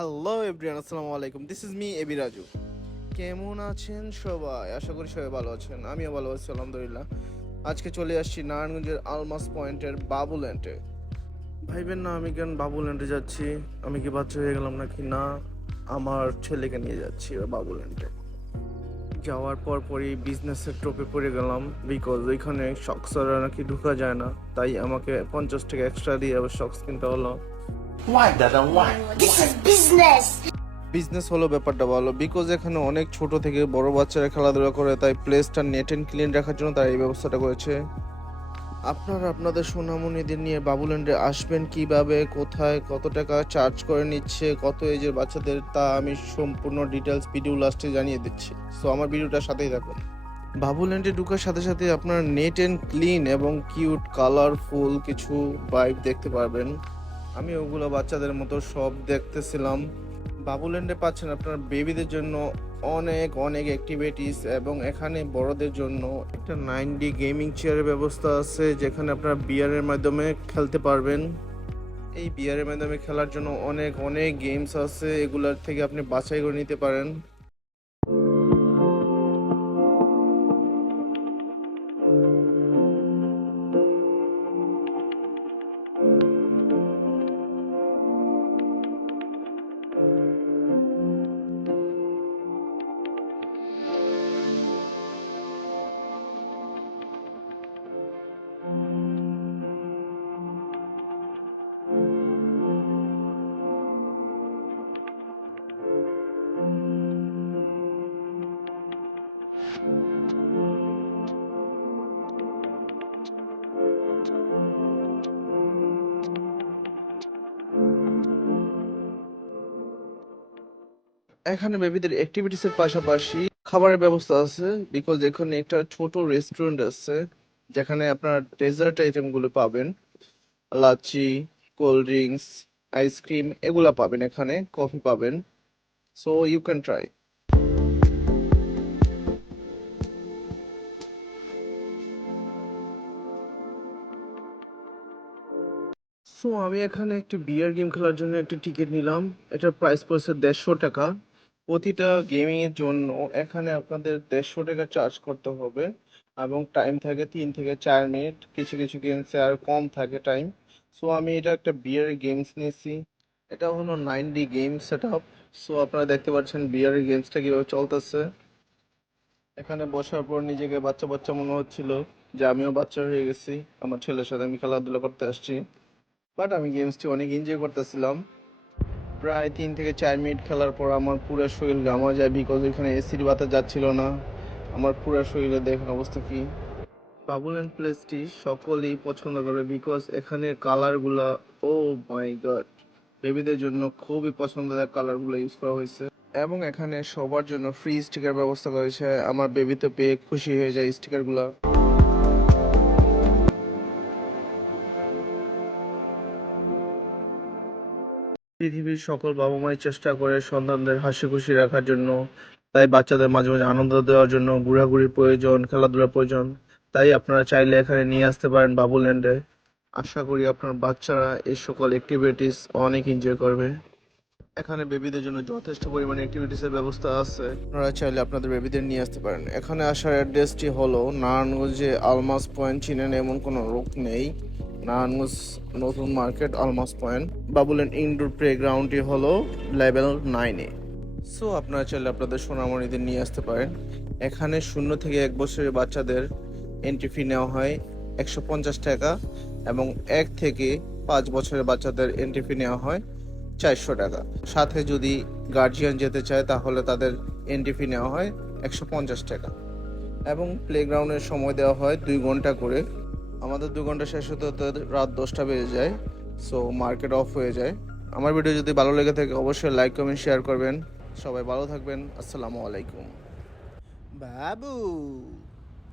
Hello everyone, আসসালামু আলাইকুম। This is me A B Raju. কেমন আছেন সবাই? আশা করি সবাই ভালো আছেন। আমিও ভালো আছি আলহামদুলিল্লাহ। আজকে চলে আসছি নারায়ণগঞ্জের আলমাস পয়েন্টের বাবুল্যান্ডে। ভাইবেন না আমি কেন বাবুল্যান্ডে যাচ্ছি, আমি কি বাচ্চা হয়ে গেলাম নাকি? না, আমার ছেলেকে নিয়ে যাচ্ছি বাবুল্যান্ডে। যাওয়ার পরই বিজনেসের টোপে পড়ে গেলাম, বিকজ ওইখানে শক্স নাকি ঢোকা যায় না, তাই আমাকে 50 টাকা এক্সট্রা দিয়ে আবার শক্স কিনতে হলো। Why, Dada? Why? This is business. Business হলো ব্যাপারটা ভালো, বিকজ এখানে অনেক ছোট থেকে বড় বাচ্চারা খেলাধুলা করে, তাই প্লেসটা নেট অ্যান্ড ক্লিন রাখার জন্য তারা এই ব্যবস্থাটা করেছে। আপনারা আপনাদের সোনামণিদের নিয়ে বাবুল্যান্ডে আসবেন কিভাবে, কোথায়, কত টাকা চার্জ করে নিচ্ছে, কত এজের বাচ্চাদের, তা আমি সম্পূর্ণ ডিটেলস ভিডিও লাস্টে জানিয়ে দিচ্ছি। সো আমার ভিডিওটার সাথেই থাকুন। বাবুল্যান্ডে ঢোকার সাথে সাথে আপনার নেট অ্যান্ড ক্লিন এবং কিউট কালারফুল কিছু বাইক দেখতে পারবেন। আমি ওগুলো বাচ্চাদের মতো সব দেখতেছিলাম। বাবুল্যান্ডে পাচ্ছেন আপনার বেবিদের জন্য অনেক অনেক অ্যাক্টিভিটিস, এবং এখানে বড়দের জন্য একটা 9D গেমিং চেয়ারের ব্যবস্থা আছে, যেখানে আপনারা বিয়ারের মাধ্যমে খেলতে পারবেন। এই বিয়ারের মাধ্যমে খেলার জন্য অনেক অনেক গেমস আছে, এগুলোর থেকে আপনি বাছাই করে নিতে পারেন। এখানে বেবিদের অ্যাক্টিভিটিসের পাশাপাশি খাবারের ব্যবস্থা আছে, বিকজ এখানে একটা ছোট রেস্টুরেন্ট আছে, যেখানে আপনার ডেজার্ট আইটেমগুলো পাবেন। লাচ্ছি, কোল্ড ড্রিঙ্কস, আইসক্রিম এগুলা পাবেন, এখানে কফি পাবেন। So you can try. So আমি এখানে একটা বিয়ার গেম খেলার জন্য একটা টিকিট নিলাম। এটার প্রাইস পড়ছে 150 টাকা। প্রতিটা গেমিং এর জন্য এখানে আপনাদের 150 টাকা চার্জ করতে হবে, এবং টাইম থাকে 3 থেকে 4 মিনিট। কিছু কিছু গেমসে আর কম থাকে টাইম। সো আমি এটা একটা বিয়ার গেমস নিয়েছি। এটা হলো 9D game set up. So আপনারা দেখতে পাচ্ছেন বিয়ার গেমসটা কিভাবে চলতেছে। এখানে বসার পর নিজেকে বাচ্চা বাচ্চা মনে হচ্ছিল, যে আমিও বাচ্চা হয়ে গেছি, আমার ছেলের সাথে আমি খেলাধুলা করতে আসছি। বাট আমি গেমসটি অনেক এনজয় করতেছিলাম। প্রায় 3 থেকে 4 মিনিট খেলার পর আমার পুরো শরীর ঘামা যায়, বিকজ এখানে এসির বাতাস যাচ্ছিল না। আমার পুরো শরীরে দেখেন অবস্থা কি। বাবুল্যান্ড প্লেসটি সকলেই পছন্দ করে, বিকজ এখানের কালারগুলা, ও মাই গড, বেবিদের জন্য খুবই পছন্দের কালারগুলো ইউজ করা হয়েছে। এবং এখানে সবার জন্য ফ্রি স্টিকার ব্যবস্থা করা হয়েছে। আমার বেবি তো পেয়ে খুশি হয়ে যায় স্টিকারগুলো। পৃথিবীর সকল বাবা মাই চেষ্টা করে সন্তানদের হাসি খুশি রাখার জন্য, তাই বাচ্চাদের মাঝে মাঝে আনন্দ দেওয়ার জন্য ঘোরাঘুরির প্রয়োজন, খেলাধুলার প্রয়োজন। তাই আপনারা চাইলে এখানে নিয়ে আসতে পারেন বাবুল্যান্ডে। আশা করি আপনার বাচ্চারা এই সকল অ্যাক্টিভিটিস অনেক এনজয় করবে। এখানে বেবিদের জন্য যথেষ্ট পরিমাণে অ্যাক্টিভিটিসের ব্যবস্থা আছে, আপনারা চাইলে আপনাদের বেবিদের নিয়ে আসতে পারেন। এখানে আসার অ্যাড্রেসটি হলো নারায়ণগঞ্জে আলমাস পয়েন্ট, চিনেন এমন কোনো রোগ নেই। নারায়ণগঞ্জ নতুন market Almas point. Babuland indoor প্লেগ্রাউন্ডটি হলো লেভেল 9-এ। সো আপনারা চাইলে আপনাদের সোনামণিদের নিয়ে আসতে পারেন। এখানে 0 থেকে 1 বছরের বাচ্চাদের এন্ট্রি ফি নেওয়া হয় 150 টাকা, এবং 1 থেকে 5 বছরের বাচ্চাদের এন্ট্রি ফি নেওয়া হয় 400 টাকা। সাথে যদি গার্জিয়ান যেতে চায় তাহলে তাদের এন্ট্রি ফি নেওয়া হয় 150 টাকা। এবং প্লেগ্রাউন্ডের সময় দেওয়া হয় 2 ঘন্টা করে। আমাদের 2 ঘন্টা শেষ হতে হতে রাত 10টা বেজে যায়। সো মার্কেট অফ হয়ে যায়। আমার ভিডিও যদি ভালো লেগে থাকে অবশ্যই লাইক কমেন্ট শেয়ার করবেন। সবাই ভালো থাকবেন। আসসালামু আলাইকুম। বাবু।